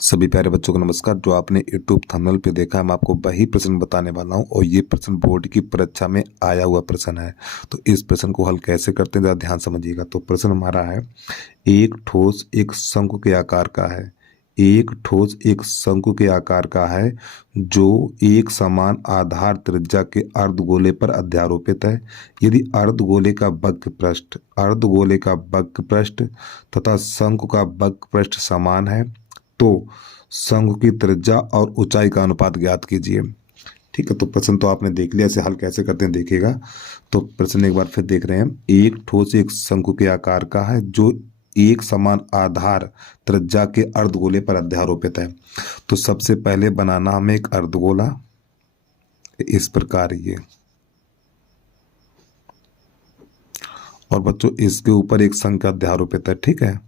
सभी प्यारे बच्चों को नमस्कार। जो आपने यूट्यूब थंबनेल पे देखा है, मैं आपको वही प्रश्न बताने वाला हूँ और ये प्रश्न बोर्ड की परीक्षा में आया हुआ प्रश्न है। तो इस प्रश्न को हल कैसे करते हैं ज़रा ध्यान समझिएगा। तो प्रश्न हमारा है, एक ठोस एक शंकु के आकार का है। एक ठोस एक शंकु के आकार का है जो एक समान आधार त्रिज्या के अर्धगोले पर अध्यारोपित है। यदि अर्धगोले का वक्र पृष्ठ तथा शंकु का वक्र पृष्ठ समान है तो शंकु की त्रिज्या और ऊंचाई का अनुपात ज्ञात कीजिए। ठीक है, तो प्रश्न तो आपने देख लिया, इसे हल कैसे करते हैं देखिएगा। तो प्रश्न एक बार फिर देख रहे हैं, एक ठोस एक शंकु के आकार का है जो एक समान आधार त्रिज्या के अर्धगोले पर अध्यारोपित है। तो सबसे पहले बनाना हमें एक अर्धगोला इस प्रकार ये, और बच्चों इसके ऊपर एक शंकु अध्यारोपित है। ठीक है,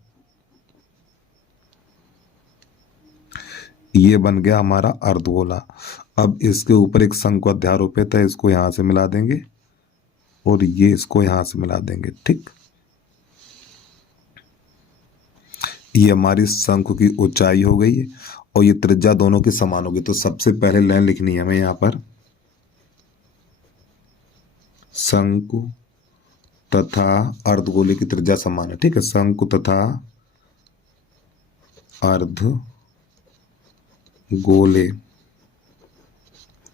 ये बन गया हमारा अर्धगोला। अब इसके ऊपर एक शंकु अध्यारोपित है, इसको यहां से मिला देंगे और ये इसको यहां से मिला देंगे। ठीक, ये हमारी शंकु की ऊंचाई हो गई है और ये त्रिज्या दोनों की समान होगी। तो सबसे पहले लाइन लिखनी है हमें यहां पर, शंकु तथा अर्धगोले की त्रिज्या समान है। ठीक है, शंकु तथा अर्धगोले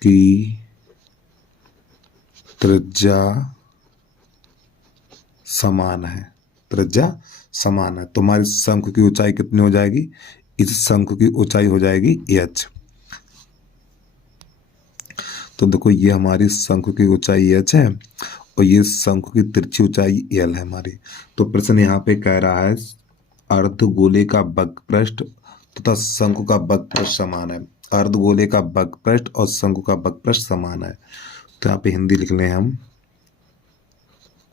की त्रिज्या समान है। त्रिज्या समान है तो हमारी शंकु की ऊंचाई कितनी हो जाएगी? इस शंकु की ऊंचाई हो जाएगी h। तो देखो ये हमारी शंकु की ऊंचाई h है और ये शंकु की तिरछी ऊंचाई l है हमारी। तो प्रश्न यहाँ पे कह रहा है अर्धगोले का वक्र पृष्ठ तथा शंकु का वक्र पृष्ठ समान है। अर्धगोले का वक्र पृष्ठ और शंकु का वक्र पृष्ठ समान है। तो यहाँ पे हिंदी लिख लें हम,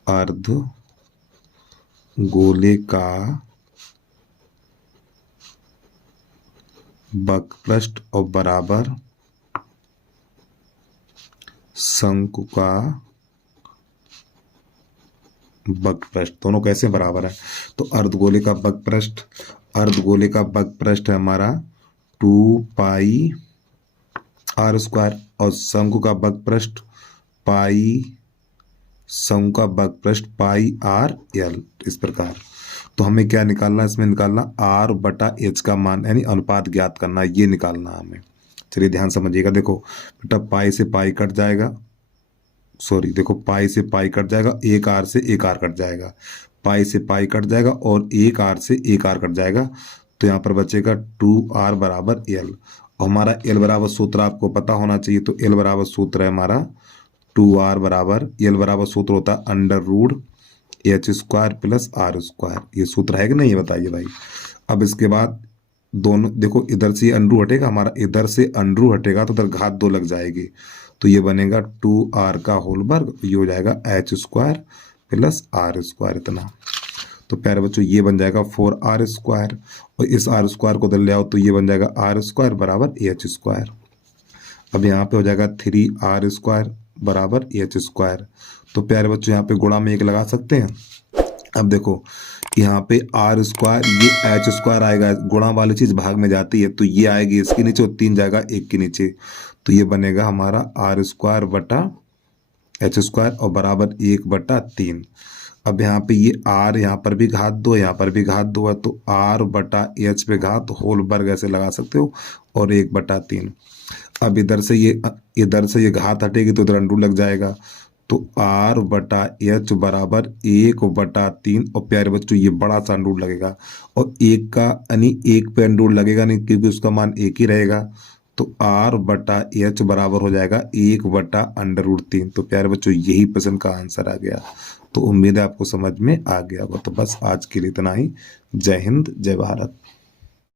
अर्धगोले का वक्र पृष्ठ और बराबर शंकु का वक्र पृष्ठ, दोनों कैसे बराबर है? तो अर्धगोले का वक्र पृष्ठ है हमारा 2 पाई r स्क्वायर और शंकु का वक्र पृष्ठ पाई r l, इस प्रकार। तो हमें क्या निकालना है इसमें? निकालना r बटा h का मान, यानी अनुपात ज्ञात करना, ये निकालना हमें। चलिए ध्यान समझिएगा। देखो बेटा, पाई से पाई कट जाएगा, सॉरी देखो पाई से पाई कट जाएगा, एक आर से एक आर कट जाएगा, पाई से पाई कट जाएगा और एक आर से एक आर कट जाएगा। तो यहाँ पर बचेगा 2r बराबर l और हमारा l बराबर सूत्र आपको पता होना चाहिए। तो l बराबर सूत्र है हमारा 2r बराबर, l बराबर सूत्र होता है under root h square plus r square. ये सूत्र है कि नहीं, ये बताइए भाई। अब इसके बाद दोनों देखो, इधर से अंडरू हटेगा हमारा, इधर से अंडरू हटेगा तो उधर घात 2 लग जाएगी। तो ये बनेगा 2r का होल वर्ग, ये हो जाएगा h square plus r square इतना। तो प्यारे बच्चों ये बन जाएगा 4r स्क्वायर और इस r स्क्वायर को उधर ले आओ तो ये बन जाएगा r स्क्वायर बराबर h स्क्वायर। अब यहाँ पे हो जाएगा 3r स्क्वायर बराबर h स्क्वायर। तो प्यारे बच्चों यहाँ पे गुणा में 1 लगा सकते हैं। अब देखो यहाँ पे r स्क्वायर, ये h स्क्वायर आएगा, गुणा वाली चीज भाग में जाती है तो ये आएगी इसके नीचे और 3 जाएगा 1 के नीचे। तो ये बनेगा हमारा r स्क्वायर बटा h स्क्वायर और बराबर 1 बटा 3। अब यहाँ पे ये r, यहाँ पर भी घात 2, यहाँ पर भी घात 2 है तो r बटा h पे घात होल वर्ग ऐसे लगा सकते हो और 1 बटा 3। अब इधर से ये घात हटेगी तो इधर अंडू लग जाएगा। तो r बटा h बराबर 1 बटा 3 और प्यारे बच्चों ये बड़ा सा अंडू लगेगा और 1 का यानी 1 पे अंडू लगेगा नहीं क्योंकि उसका मान 1 ही रहेगा। तो r बटा h बराबर हो जाएगा 1 बटा अंडर रूट 3। तो प्यारे बच्चों यही प्रश्न का आंसर आ गया। तो उम्मीद है आपको समझ में आ गया होगा। तो बस आज के लिए इतना ही। जय हिंद, जय भारत।